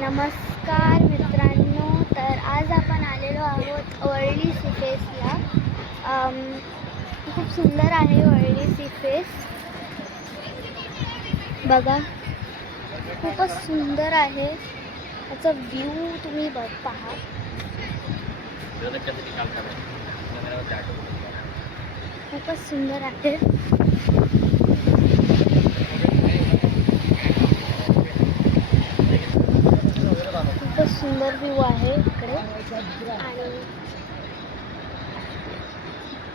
नमस्कार मित्रांनो, तर आज आपण आलेलो आहोत वरळी सी फेसला. खूप सुंदर आहे वरळी सी फेस. बघा, खूपच सुंदर आहे. याचा व्ह्यू तुम्ही पहा. खूपच सुंदर आहे. खूपच सुंदर व्ह्यू आहे इकडे. आणि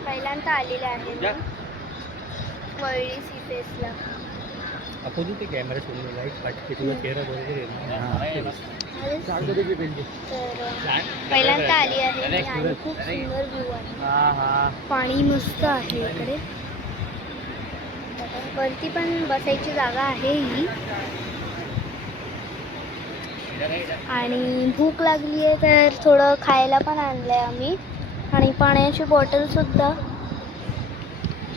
पहिल्यांदा आलेले आहे मी वरळी सी फेसला. अपोजिट ते कॅमेरा सोडून लाईट पाठी तुझा चेहरा बरोबर आहे. तर पहिल्यांदा आली आहे मी आणि खूप सुंदर व्ह्यू आहे. पाणी मस्त आहे इकडे. वरती पण बसायची जागा आहे ही. आणि भूक लागली आहे तर थोडं खायला पण आणलंय आम्ही आणि पाण्याची बॉटल सुद्धा.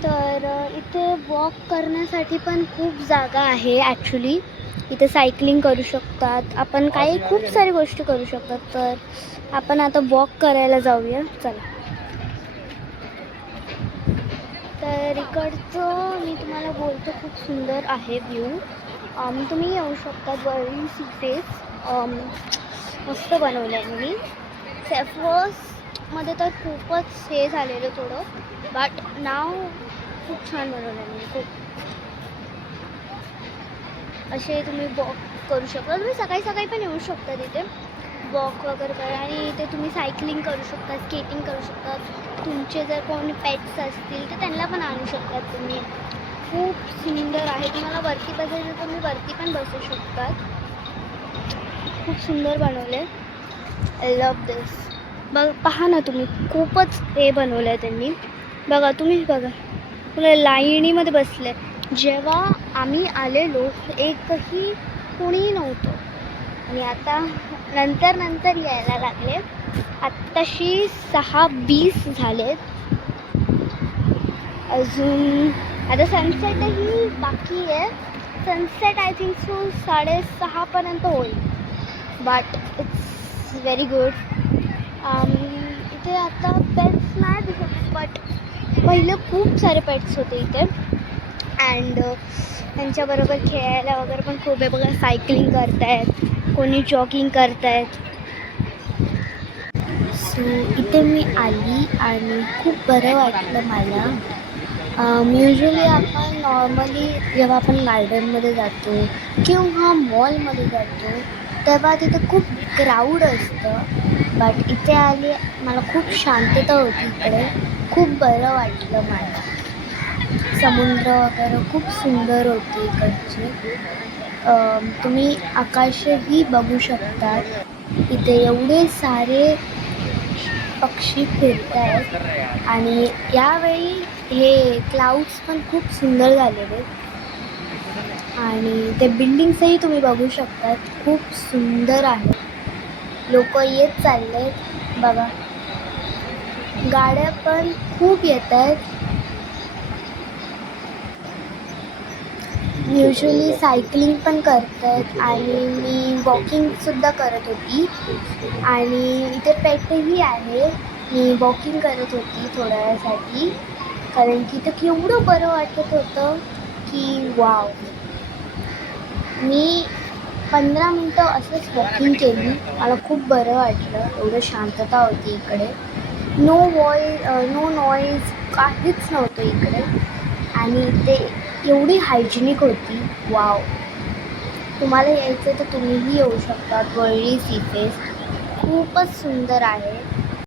तर इथे वॉक करण्यासाठी पण खूप जागा आहे ॲक्च्युली. इथे सायकलिंग करू शकतात आपण, काही खूप सारी गोष्टी करू शकतात. तर आपण आता वॉक करायला जाऊया, चला. तर इकडचं मी तुम्हाला बोलतो, खूप सुंदर आहे व्ह्यू. तुम्ही येऊ शकतात वरळी सी फेस. मस्त बनवलं आहे मी. फर्स्टमध्ये तर खूपच हे झालेलं थोडं, बट नाव खूप छान बनवलं आहे मी. खूप असे तुम्ही वॉक करू शकता. तुम्ही सकाळी सकाळी पण येऊ शकता तिथे वॉक वगैरे करा. आणि इथे तुम्ही सायकलिंग करू शकता, स्केटिंग करू शकतात. तुमचे जर कोणी पेट्स असतील तर त्यांना पण आणू शकतात तुम्ही. खूप सुंदर आहे. तुम्हाला वरती बसायचं तर तुम्ही वरती पण बसू शकतात. खूप सुंदर बनवले. आय लव्ह दिस. पहा ना तुम्ही, खूपच हे बनवलं आहे त्यांनी. बघा, तुम्ही बघा, तुला लाईनीमध्ये बसले. जेव्हा आम्ही आलेलो एकही कोणीही नव्हतं आणि आता नंतर यायला लागले. आत्ताशी 6:20 झालेत. अजून आता सनसेटही बाकी आहे. सनसेट आय थिंक सो 6:30पर्यंत होईल. But it's very good. इथे आता पेट्स नाही दिसत, बट पहिले खूप सारे पेट्स होते इथे. अँड त्यांच्याबरोबर खेळायला वगैरे पण खूप आहे. बघा, सायकलिंग करतायत, कोणी जॉगिंग करतायत. सो इथे मी आली आणि खूप बरं वाटलं मला. युजली आपण नॉर्मली जेव्हा आपण गार्डनमध्ये जातो किंवा मॉलमध्ये जातो तेव्हा तिथे खूप क्राऊड असतं. बट इथे आली, मला खूप शांतता होती इकडे. खूप बरं वाटलं मला. समुद्र वगैरे खूप सुंदर होते इकडचे. तुम्ही आकाशही बघू शकता. इथे एवढे सारे पक्षी फिरत आहेत आणि यावेळी हे क्लाउड्स पण खूप सुंदर झालेले. आणि ते बिल्डिंग्सही तुम्ही बघू शकतात, खूप सुंदर आहे. लोक येत चालले आहेत. बघा, गाड्या पण खूप येत आहेत. युजली सायकलिंग पण करतात आणि मी वॉकिंगसुद्धा करत होती. आणि इथे पेटही आहे. मी वॉकिंग करत होती थोड्या वेळासाठी, कारण की इथं केवढं बरं वाटत होतं की वाव. मी 15 मिनटं असंच वॉकिंग केली. मला खूप बरं वाटलं. एवढं शांतता होती इकडे. नो नॉईज, काहीच नव्हतं इकडे. आणि ते एवढी हायजिनिक होती. वाव. तुम्हाला यायचं तर तुम्हीही येऊ शकता. वरळी सी फेस खूपच सुंदर आहे.